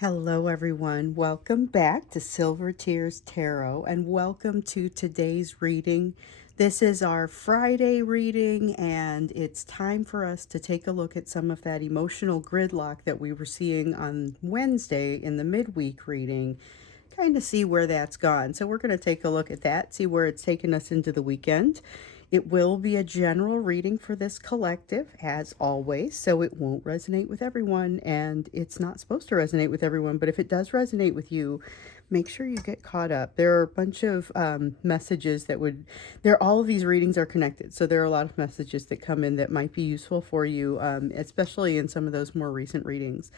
Hello, everyone. Welcome back to Silver Tears Tarot, and welcome to today's reading. This is our Friday reading, and it's time for us to take a look at some of that emotional gridlock that we were seeing on Wednesday in the midweek reading, kind of see where that's gone. So, we're going to take a look at that, see where it's taken us into the weekend. It will be a general reading for this collective, as always, so it won't resonate with everyone, and it's not supposed to resonate with everyone, but if it does resonate with you, make sure you get caught up. There are a bunch of messages that would, all of these readings are connected, so there are a lot of messages that come in that might be useful for you, especially in some of those more recent readings.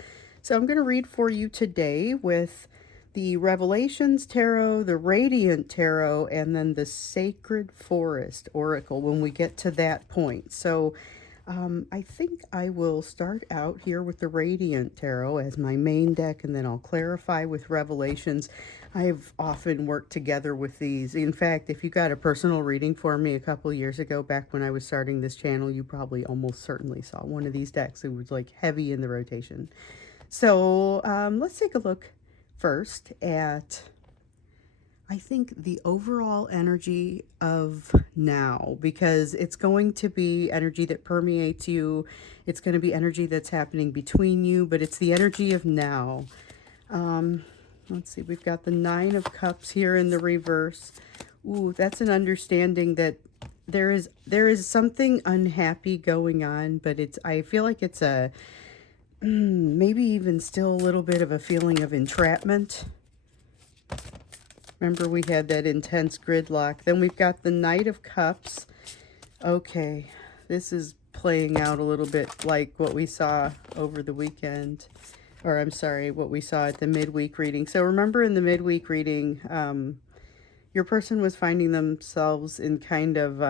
So I'm going to read for you today with the Revelations Tarot, the Radiant Tarot, and then the Sacred Forest Oracle when we get to that point. So I think I will start out here with the Radiant Tarot as my main deck, and then I'll clarify with Revelations. I've often worked together with these. In fact, if you got a personal reading for me a couple years ago, back when I was starting this channel, you probably almost certainly saw one of these decks. It was like heavy in the rotation. So let's take a look first at, I think, the overall energy of now, because it's going to be energy that permeates you. It's going to be energy that's happening between you, but it's the energy of now. Let's see, we've got the Nine of Cups here in the reverse. Ooh, that's an understanding that there is something unhappy going on, but I feel like it's a maybe even still a little bit of a feeling of entrapment. Remember, we had that intense gridlock. Then we've got the Knight of Cups. Okay, this is playing out a little bit like what we saw over the weekend. Or I'm sorry, what we saw at the midweek reading. So remember, in the midweek reading, your person was finding themselves in kind of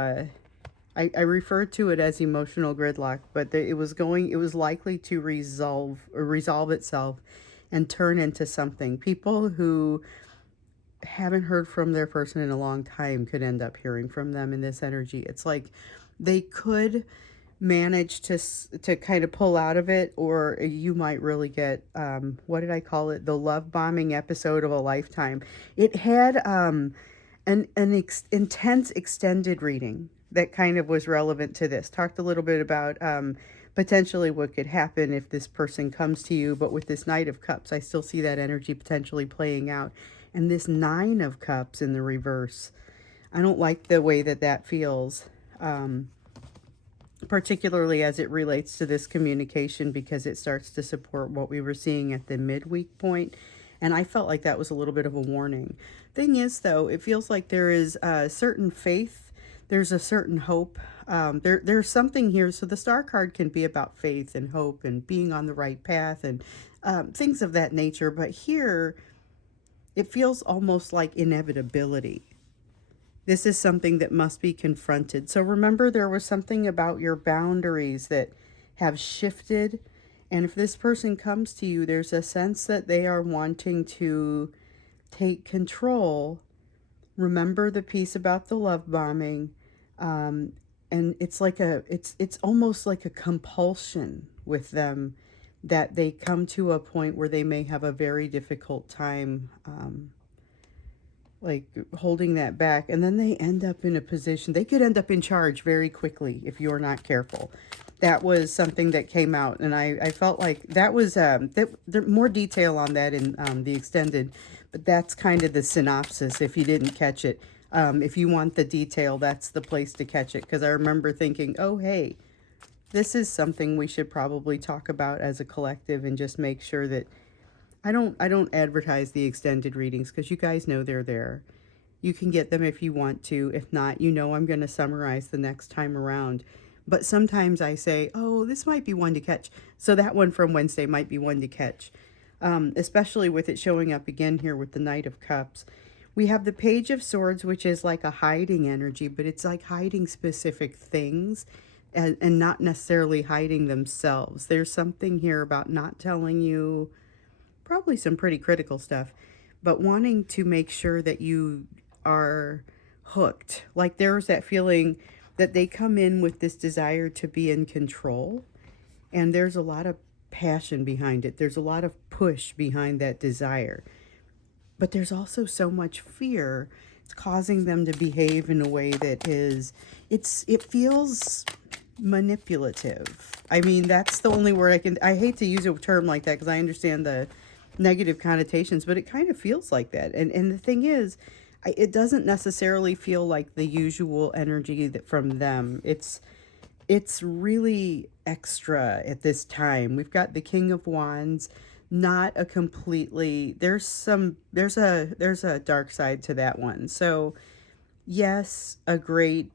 I refer to it as emotional gridlock, but it was likely to resolve itself and turn into something. People who haven't heard from their person in a long time could end up hearing from them in this energy. It's like they could manage to kind of pull out of it, or you might really get what did I call it? The love bombing episode of a lifetime. It had an intense extended reading that kind of was relevant to this. Talked a little bit about potentially what could happen if this person comes to you, but with this Knight of Cups, I still see that energy potentially playing out. And this Nine of Cups in the reverse, I don't like the way that feels, particularly as it relates to this communication, because it starts to support what we were seeing at the midweek point. And I felt like that was a little bit of a warning. Thing is, though, it feels like there is a certain faith, there's a certain hope. There's something here. So the Star card can be about faith and hope and being on the right path and things of that nature. But here, it feels almost like inevitability. This is something that must be confronted. So remember, there was something about your boundaries that have shifted. And if this person comes to you, there's a sense that they are wanting to take control. Remember the piece about the love bombing. And it's like it's almost like a compulsion with them, that they come to a point where they may have a very difficult time like holding that back, and then they end up in a position, they could end up in charge very quickly if you're not careful. That was something that came out, and I felt like that was there more detail on that in the extended, but that's kind of the synopsis if you didn't catch it. If you want the detail, that's the place to catch it, because I remember thinking, oh hey, this is something we should probably talk about as a collective, and just make sure that I don't advertise the extended readings, because you guys know they're there. You can get them if you want to. If not, I'm going to summarize the next time around. But sometimes I say, oh, this might be one to catch. So that one from Wednesday might be one to catch. Especially with it showing up again here with the Knight of Cups. We have the Page of Swords, which is like a hiding energy, but it's like hiding specific things and not necessarily hiding themselves. There's something here about not telling you probably some pretty critical stuff, but wanting to make sure that you are hooked. Like there's that feeling that they come in with this desire to be in control, and there's a lot of passion behind it. There's a lot of push behind that desire. But there's also so much fear. It's causing them to behave in a way that it feels manipulative. I mean, that's the only word I hate to use a term like that because I understand the negative connotations, but it kind of feels like that. And the thing is, it doesn't necessarily feel like the usual energy that from them. It's really extra at this time. We've got the King of Wands, not a completely, there's a dark side to that one. So, yes, a great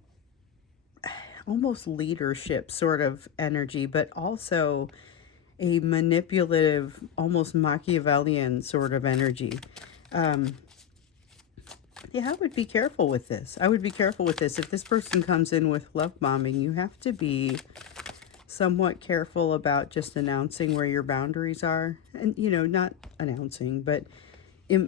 almost leadership sort of energy, but also a manipulative, almost Machiavellian sort of energy. Um, yeah, I would be careful with this. I would be careful with this. If this person comes in with love bombing, you have to be somewhat careful about just announcing where your boundaries are. And, not announcing, but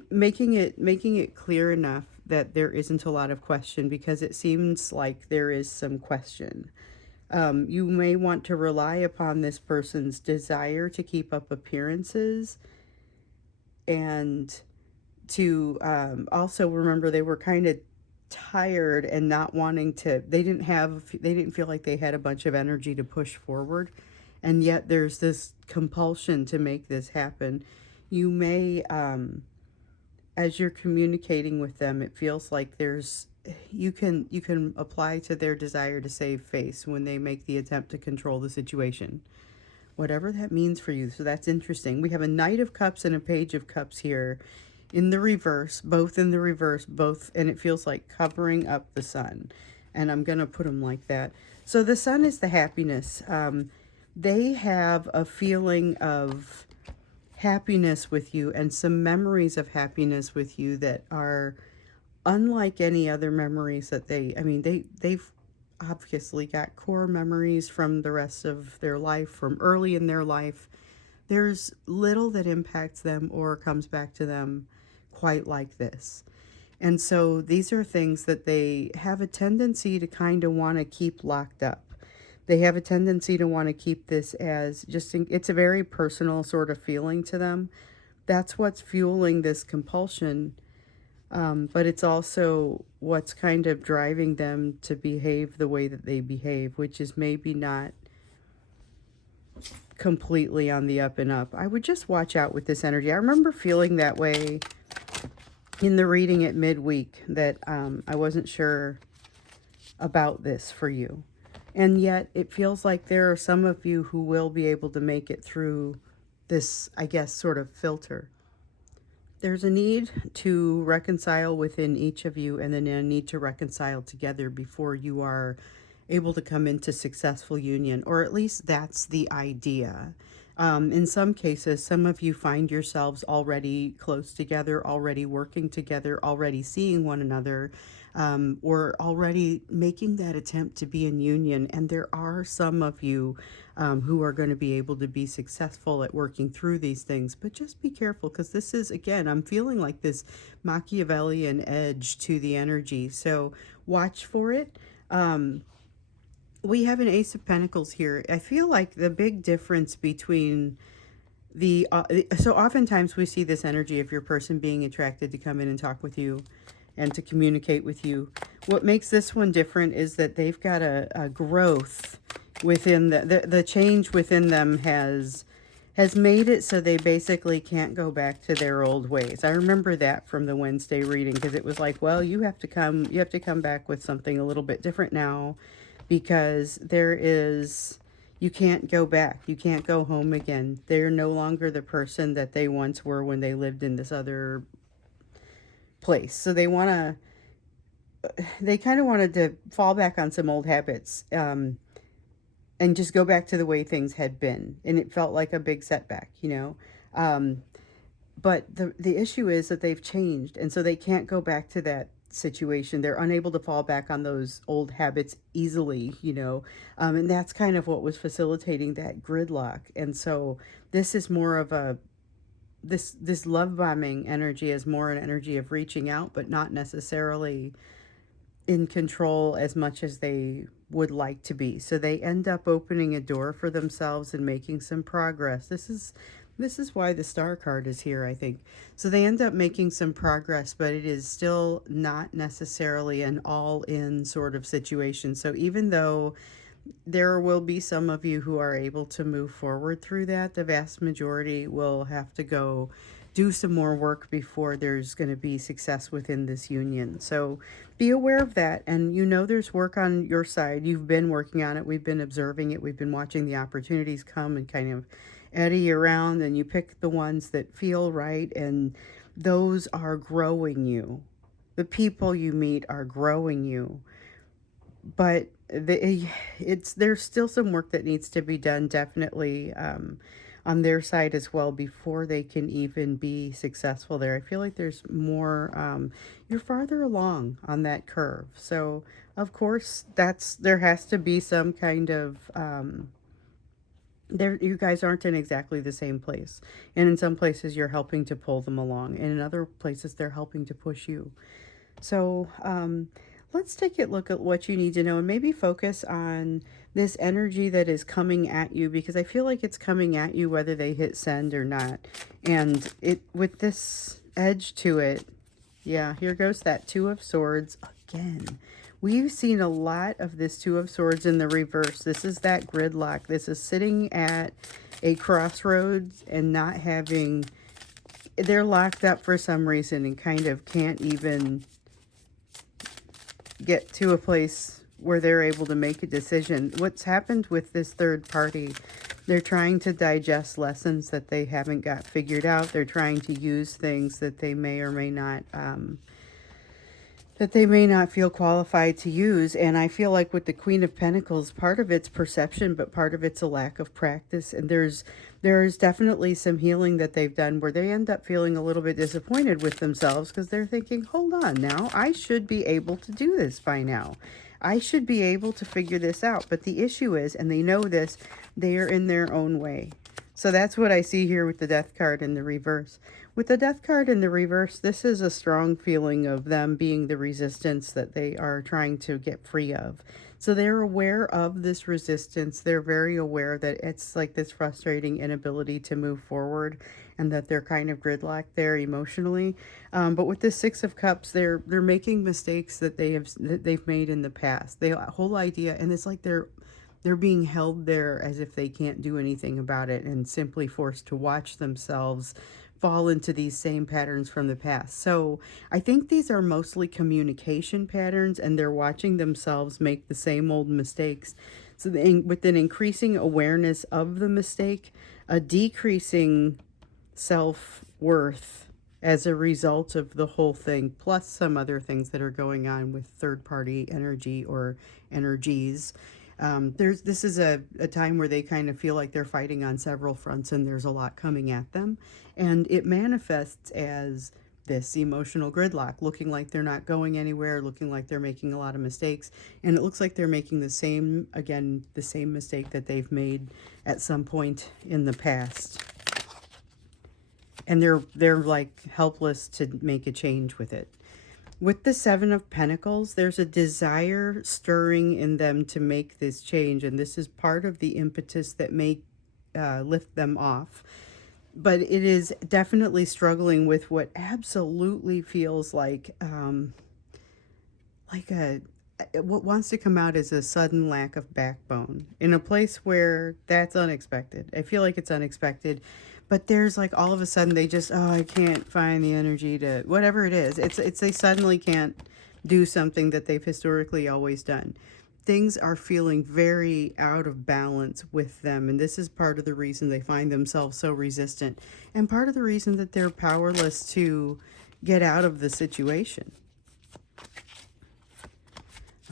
making it clear enough that there isn't a lot of question, because it seems like there is some question. You may want to rely upon this person's desire to keep up appearances, and to also remember they were kind of tired and not wanting to, they didn't feel like they had a bunch of energy to push forward, and yet there's this compulsion to make this happen. You may as you're communicating with them, it feels like you can apply to their desire to save face when they make the attempt to control the situation, whatever that means for you. So that's interesting. We have a Knight of Cups and a Page of Cups here in the reverse, both in the reverse, both, and it feels like covering up the sun. And I'm going to put them like that. So the sun is the happiness. They have a feeling of happiness with you and some memories of happiness with you that are unlike any other memories that they've obviously got core memories from the rest of their life, from early in their life. There's little that impacts them or comes back to them quite like this. And so these are things that they have a tendency to kind of want to keep locked up. They have a tendency to want to keep this as it's a very personal sort of feeling to them. That's what's fueling this compulsion. But it's also what's kind of driving them to behave the way that they behave, which is maybe not completely on the up and up. I would just watch out with this energy. I remember feeling that way in the reading at midweek, that I wasn't sure about this for you. And yet it feels like there are some of you who will be able to make it through this, I guess, sort of filter. There's a need to reconcile within each of you, and then a need to reconcile together before you are able to come into successful union, or at least that's the idea. In some cases, some of you find yourselves already close together, already working together, already seeing one another, or already making that attempt to be in union. And there are some of you who are going to be able to be successful at working through these things. But just be careful, because this is, again, I'm feeling like this Machiavellian edge to the energy. So watch for it. We have an Ace of Pentacles here. I feel like the big difference between so oftentimes we see this energy of your person being attracted to come in and talk with you and to communicate with you. What makes this one different is that they've got a growth within the change within them has made it so they basically can't go back to their old ways. I remember that from the Wednesday reading, because it was like, well, you have to come back with something a little bit different now, because you can't go back. You can't go home again. They're no longer the person that they once were when they lived in this other place. So they kind of wanted to fall back on some old habits, and just go back to the way things had been. And it felt like a big setback, but the issue is that they've changed, and so they can't go back to that situation. They're unable to fall back on those old habits easily, and that's kind of what was facilitating that gridlock. And so this is more of this love bombing energy is more an energy of reaching out, but not necessarily in control as much as they would like to be. So they end up opening a door for themselves and making some progress. This is why the star card is here, I think. So they end up making some progress, but it is still not necessarily an all-in sort of situation. So even though there will be some of you who are able to move forward through that, the vast majority will have to go do some more work before there's going to be success within this union. So be aware of that. And there's work on your side. You've been working on it. We've been observing it. We've been watching the opportunities come and kind of eddy around, and you pick the ones that feel right, and those are growing you. The people you meet are growing you. But there's still some work that needs to be done, definitely, on their side as well, before they can even be successful there. I feel like there's more, you're farther along on that curve. So of course there has to be some kind of, you guys aren't in exactly the same place. And in some places you're helping to pull them along, and in other places they're helping to push you. So let's take a look at what you need to know, and maybe focus on this energy that is coming at you, because I feel like it's coming at you whether they hit send or not. And it, with this edge to it, yeah, here goes that Two of Swords again. We've seen a lot of this Two of Swords in the reverse. This is that gridlock. This is sitting at a crossroads and not having, they're locked up for some reason and kind of can't even get to a place where they're able to make a decision. What's happened with this third party, they're trying to digest lessons that they haven't got figured out. They're trying to use things that they may or may not feel qualified to use. And I feel like with the Queen of Pentacles, part of it's perception, but part of it's a lack of practice. And there's definitely some healing that they've done where they end up feeling a little bit disappointed with themselves, because they're thinking, hold on now, I should be able to do this by now. I should be able to figure this out. But the issue is, and they know this, they are in their own way. So that's what I see here with the Death card in the reverse. With the Death card in the reverse, this is a strong feeling of them being the resistance that they are trying to get free of. So they're aware of this resistance. They're very aware that it's like this frustrating inability to move forward, and that they're kind of gridlocked there emotionally. But with the Six of Cups, they're making mistakes that they've made in the past. The whole idea, and it's like they're being held there as if they can't do anything about it, and simply forced to watch themselves fall into these same patterns from the past. So I think these are mostly communication patterns, and they're watching themselves make the same old mistakes. So with an increasing awareness of the mistake, a decreasing self-worth as a result of the whole thing, plus some other things that are going on with third-party energy or energies. This is a time where they kind of feel like they're fighting on several fronts, and there's a lot coming at them. And it manifests as this emotional gridlock, looking like they're not going anywhere, looking like they're making a lot of mistakes. And it looks like they're making the same mistake that they've made at some point in the past. And they're like helpless to make a change with it. With the Seven of Pentacles, there's a desire stirring in them to make this change, and this is part of the impetus that may lift them off. But it is definitely struggling with what absolutely feels like what wants to come out as a sudden lack of backbone in a place where that's unexpected. I feel like it's unexpected. But there's like all of a sudden they just, oh, I can't find the energy to, whatever it is. It's they suddenly can't do something that they've historically always done. Things are feeling very out of balance with them. And this is part of the reason they find themselves so resistant. And part of the reason that they're powerless to get out of the situation.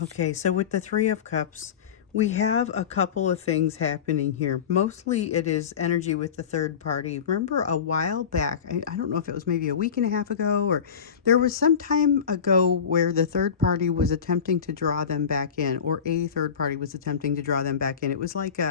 Okay, so with the Three of Cups, we have a couple of things happening here. Mostly it is energy with the third party. Remember a while back, I don't know if it was maybe a week and a half ago, or there was some time ago where the third party was attempting to draw them back in, or a third party was attempting to draw them back in. It was like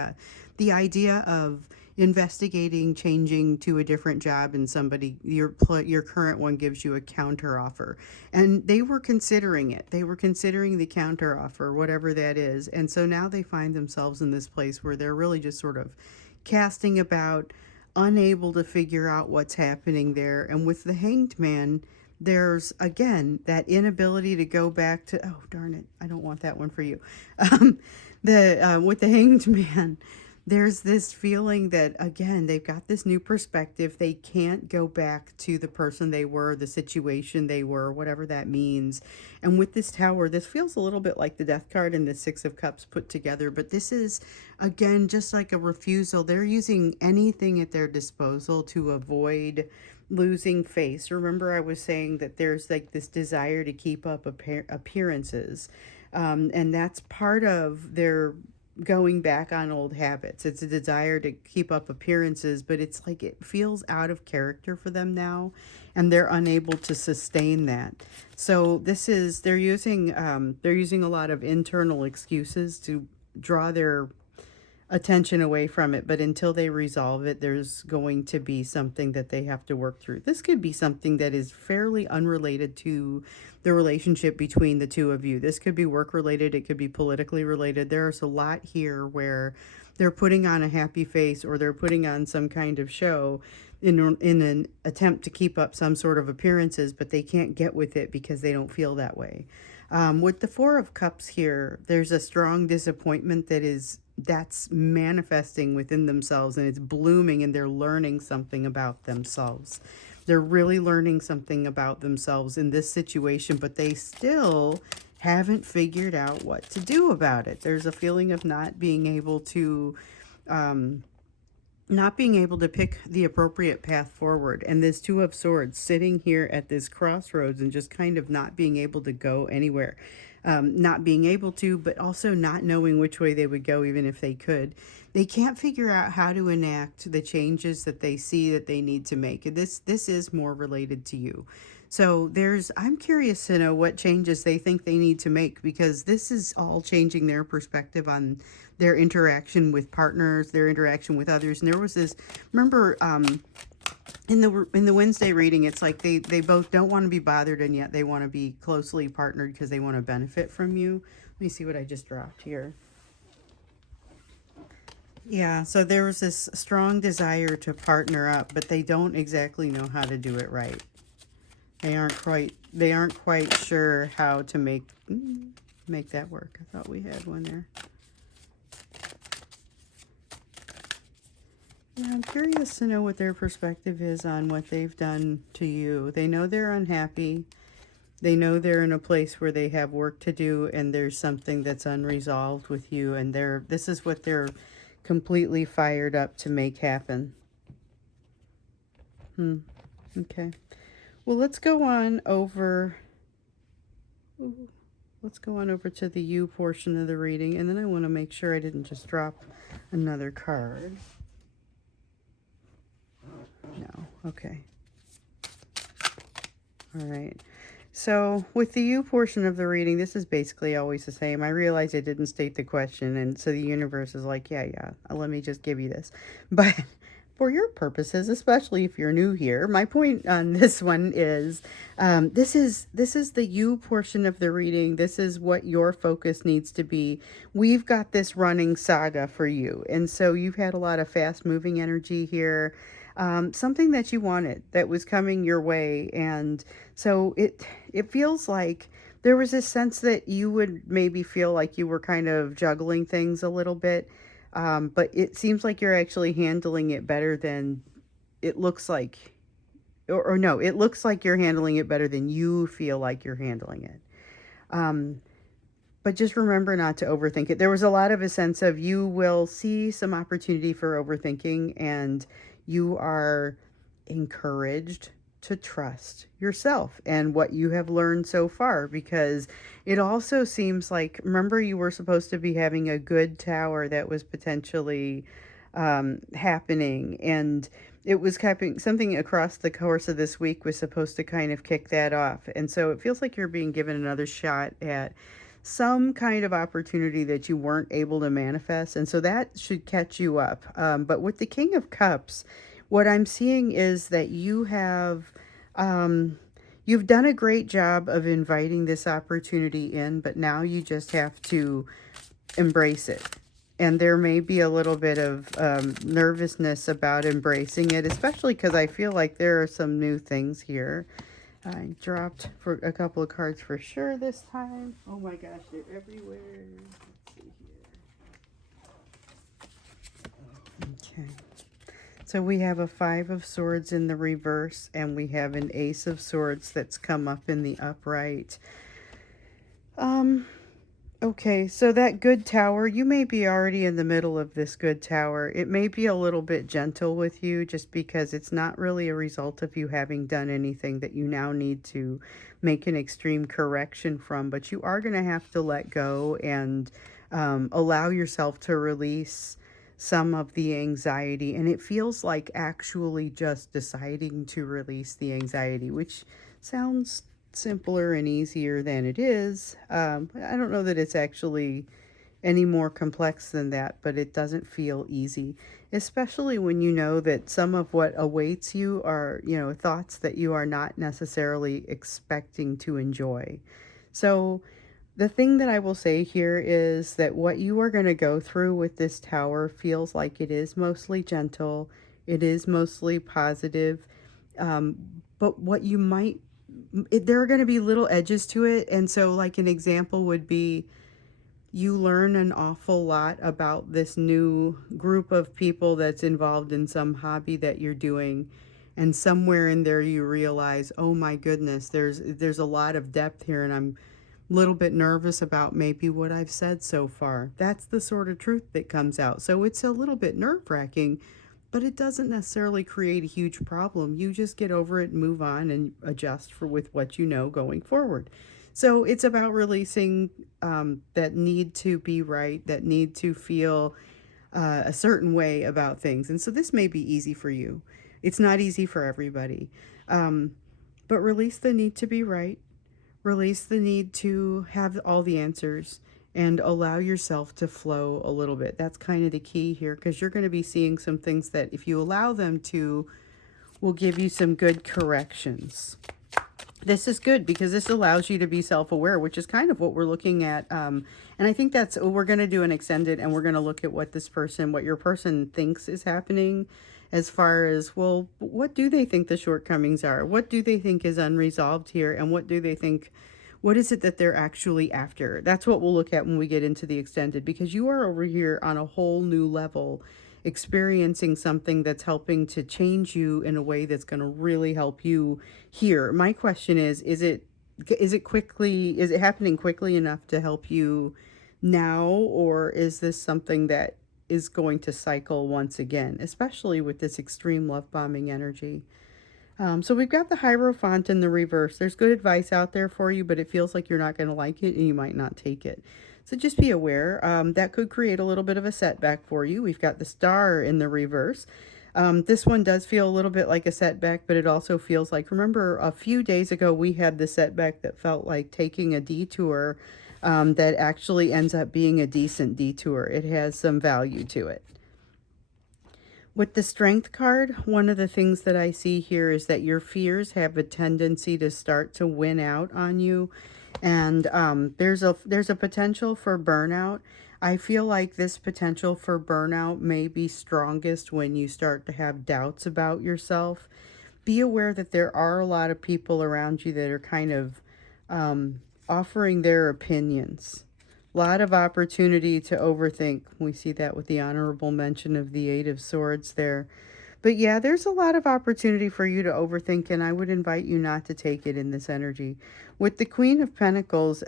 the idea of investigating changing to a different job, and somebody, your current one, gives you a counter offer, and they were considering it. They were considering the counter offer, whatever that is. And so now they find themselves in this place where they're really just sort of casting about, unable to figure out what's happening there. And with the Hanged Man, there's again that inability to go back to, oh darn it, I don't want that one for you. um, the With the Hanged Man, there's this feeling that again they've got this new perspective. They can't go back to the person they were, the situation they were, whatever that means. And with this Tower, this feels a little bit like the Death card and the Six of Cups put together, but this is again just like a refusal. They're using anything at their disposal to avoid losing face. Remember, I was saying that there's like this desire to keep up appearances, and that's part of their going back on old habits. It's a desire to keep up appearances, but it's like it feels out of character for them now, and they're unable to sustain that. So this is, they're using a lot of internal excuses to draw their attention away from it, but until they resolve it, there's going to be something that they have to work through. This could be something that is fairly unrelated to the relationship between the two of you. This could be work related, it could be politically related. There's a lot here where they're putting on a happy face, or they're putting on some kind of show in an attempt to keep up some sort of appearances, but they can't get with it because they don't feel that way. With the Four of Cups here, there's a strong disappointment that's manifesting within themselves, and it's blooming, and they're learning something about themselves. They're really learning something about themselves in this situation, but they still haven't figured out what to do about it. There's a feeling of not being able to pick the appropriate path forward. And this Two of Swords sitting here at this crossroads and just kind of not being able to go anywhere. Not being able to, but also not knowing which way they would go, even if they could. They can't figure out how to enact the changes that they see that they need to make. And this is more related to you. So I'm curious to know what changes they think they need to make, because this is all changing their perspective on their interaction with partners, their interaction with others. And there was this, remember, in the Wednesday reading, it's like they both don't want to be bothered, and yet they want to be closely partnered because they want to benefit from you. Let me see what I just dropped here. Yeah, so there was this strong desire to partner up, but they don't exactly know how to do it right. They aren't quite sure how to make that work. I thought we had one there. Yeah, I'm curious to know what their perspective is on what they've done to you. They know they're unhappy. They know they're in a place where they have work to do, and there's something that's unresolved with you, and this is what they're completely fired up to make happen. Okay. Well, let's go on over to the you portion of the reading, and then I want to make sure I didn't just drop another card. No. Okay. All right. So with the you portion of the reading, this is basically always the same. I realize I didn't state the question, and so the universe is like, yeah, let me just give you this. But for your purposes, especially if you're new here, my point on this one is, this is the you portion of the reading. This is what your focus needs to be. We've got this running saga for you, and so you've had a lot of fast-moving energy here. Something that you wanted that was coming your way, and so it feels like there was this sense that you would maybe feel like you were kind of juggling things a little bit. But it seems like you're actually handling it better than it looks like, or no, it looks like you're handling it better than you feel like you're handling it. But just remember not to overthink it. There was a lot of a sense of, you will see some opportunity for overthinking, and you are encouraged to trust yourself and what you have learned so far, because it also seems like, remember, you were supposed to be having a good tower that was potentially happening, and it was something across the course of this week was supposed to kind of kick that off. And so it feels like you're being given another shot at some kind of opportunity that you weren't able to manifest. And so that should catch you up. But with the King of Cups, what I'm seeing is that um, you've done a great job of inviting this opportunity in, but now you just have to embrace it. And there may be a little bit of nervousness about embracing it, especially because I feel like there are some new things here. I dropped for a couple of cards for sure this time. Oh my gosh, they're everywhere. Let's see here. Okay. So we have a Five of Swords in the reverse, and we have an Ace of Swords that's come up in the upright. Okay, so that good tower, you may be already in the middle of this good tower. It may be a little bit gentle with you just because it's not really a result of you having done anything that you now need to make an extreme correction from, but you are going to have to let go and allow yourself to release some of the anxiety. And it feels like actually just deciding to release the anxiety, which sounds simpler and easier than it is. I don't know that it's actually any more complex than that, but it doesn't feel easy, especially when you know that some of what awaits you are, thoughts that you are not necessarily expecting to enjoy. So the thing that I will say here is that what you are going to go through with this tower feels like it is mostly gentle, it is mostly positive, but what you might there are going to be little edges to it. And so like an example would be you learn an awful lot about this new group of people that's involved in some hobby that you're doing, and somewhere in there you realize, oh my goodness, there's a lot of depth here, and I'm a little bit nervous about maybe what I've said so far. That's the sort of truth that comes out. So it's a little bit nerve-wracking, but it doesn't necessarily create a huge problem. You just get over it and move on and adjust for with what you know going forward. So it's about releasing that need to be right, that need to feel a certain way about things. And so this may be easy for you. It's not easy for everybody. But release the need to be right. Release the need to have all the answers, and allow yourself to flow a little bit. That's kind of the key here, because you're going to be seeing some things that, if you allow them to, will give you some good corrections. This is good because this allows you to be self-aware, which is kind of what we're looking at. And I think that's, we're going to do an extended, and we're going to look at what your person thinks is happening, as far as, well, what do they think the shortcomings are? What do they think is unresolved here? And what is it that they're actually after? That's what we'll look at when we get into the extended, because you are over here on a whole new level, experiencing something that's helping to change you in a way that's going to really help you here. My question is it happening quickly enough to help you now, or is this something that is going to cycle once again, especially with this extreme love bombing energy? So we've got the Hierophant in the reverse. There's good advice out there for you, but it feels like you're not going to like it and you might not take it. So just be aware. That could create a little bit of a setback for you. We've got the Star in the reverse. This one does feel a little bit like a setback, but it also feels like, remember a few days ago we had the setback that felt like taking a detour, that actually ends up being a decent detour. It has some value to it. With the Strength card, one of the things that I see here is that your fears have a tendency to start to win out on you. And there's a potential for burnout. I feel like this potential for burnout may be strongest when you start to have doubts about yourself. Be aware that there are a lot of people around you that are kind of offering their opinions. A lot of opportunity to overthink. We see that with the honorable mention of the Eight of Swords there. But yeah, there's a lot of opportunity for you to overthink, and I would invite you not to take it in this energy. With the Queen of Pentacles,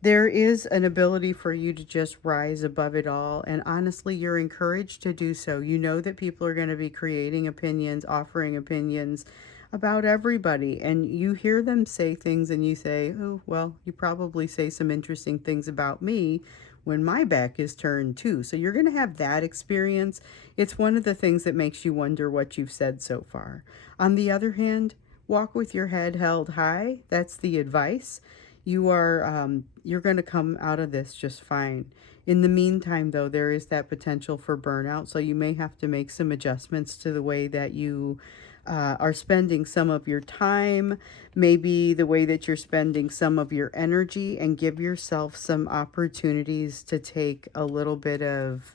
there is an ability for you to just rise above it all, and honestly, you're encouraged to do so. You know that people are going to be creating opinions, offering opinions about everybody, and you hear them say things and you say, oh, well, you probably say some interesting things about me when my back is turned too. So you're going to have that experience. It's one of the things that makes you wonder what you've said so far. On the other hand, walk with your head held high. That's the advice. You're going to come out of this just fine. In the meantime, though, there is that potential for burnout, so you may have to make some adjustments to the way that you are spending some of your time, maybe the way that you're spending some of your energy, and give yourself some opportunities to take a little bit of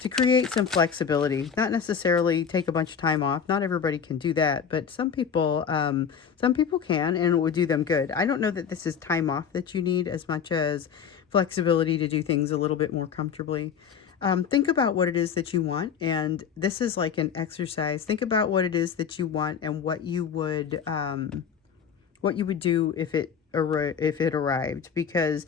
to create some flexibility. Not necessarily take a bunch of time off. Not everybody can do that, but some people can, and it would do them good. I don't know that this is time off that you need as much as flexibility to do things a little bit more comfortably. Think about what it is that you want, and this is like an exercise. Think about what it is that you want and what you would do if it arrived, because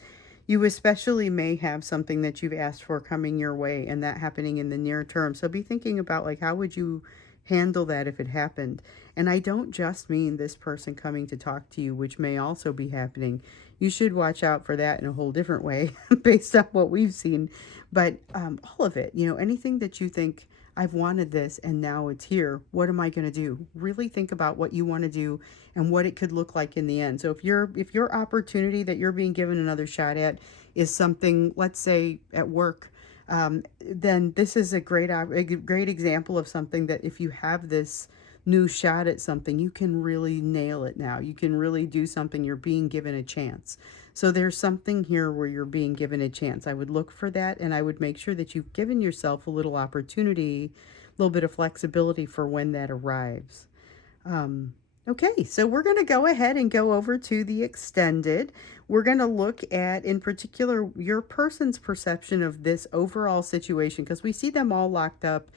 you especially may have something that you've asked for coming your way and that happening in the near term. So be thinking about, like, how would you handle that if it happened? And I don't just mean this person coming to talk to you, which may also be happening. You should watch out for that in a whole different way based on what we've seen. But all of it, anything that you think, I've wanted this and now it's here. What am I going to do? Really think about what you want to do and what it could look like in the end. So if your opportunity that you're being given another shot at is something, let's say at work, then this is a great example of something that if you have this new shot at something, you can really nail it now. You can really do something. You're being given a chance. So there's something here where you're being given a chance. I would look for that, and I would make sure that you've given yourself a little opportunity, a little bit of flexibility for when that arrives. Okay, so we're going to go ahead and go over to the extended. We're going to look at, in particular, your person's perception of this overall situation, because we see them all locked up.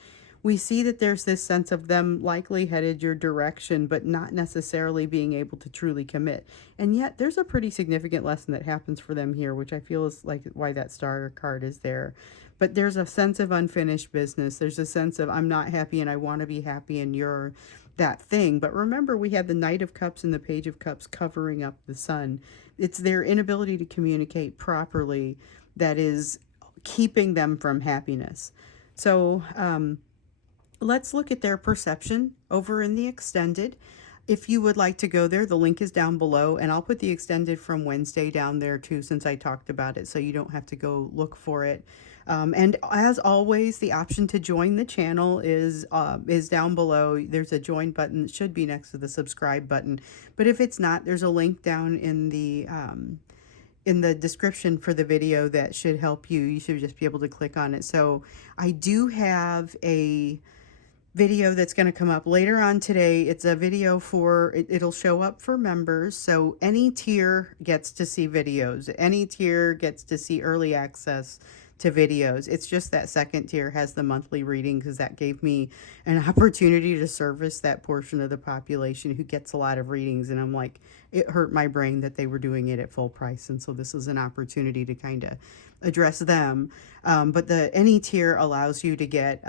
We see that there's this sense of them likely headed your direction, but not necessarily being able to truly commit. And yet there's a pretty significant lesson that happens for them here, which I feel is like why that star card is there. But there's a sense of unfinished business. There's a sense of, I'm not happy and I want to be happy, and you're that thing. But remember, we have the Knight of Cups and the Page of Cups covering up the Sun. It's their inability to communicate properly that is keeping them from happiness. So, let's look at their perception over in the extended. If you would like to go there, the link is down below, and I'll put the extended from Wednesday down there too, since I talked about it, so you don't have to go look for it. And as always, the option to join the channel is down below. There's a join button that should be next to the subscribe button, but if it's not, there's a link down in the description for the video that should help you. You should just be able to click on it. So I do have a video that's going to come up later on today. It's a video it'll show up for members. So any tier gets to see videos. Any tier gets to see early access to videos. It's just that second tier has the monthly reading, because that gave me an opportunity to service that portion of the population who gets a lot of readings. And I'm like, it hurt my brain that they were doing it at full price. And so this is an opportunity to kind of address them. But the any tier allows you to get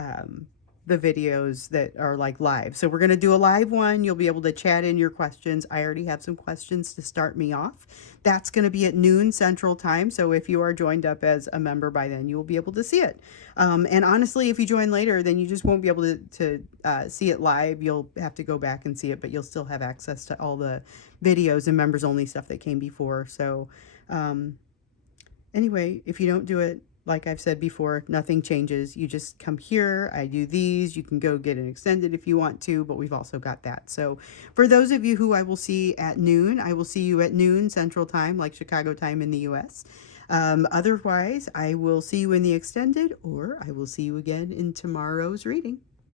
the videos that are like live. So we're going to do a live one. You'll be able to chat in your questions. I already have some questions to start me off. That's going to be at noon Central Time. So if you are joined up as a member by then, you will be able to see it. And honestly, if you join later, then you just won't be able to see it live. You'll have to go back and see it, but you'll still have access to all the videos and members only stuff that came before. So anyway, if you don't do it, like I've said before, nothing changes. You just come here, I do these, you can go get an extended if you want to, but we've also got that. So for those of you who I will see at noon, I will see you at noon Central Time, like Chicago time in the US. Otherwise, I will see you in the extended, or I will see you again in tomorrow's reading.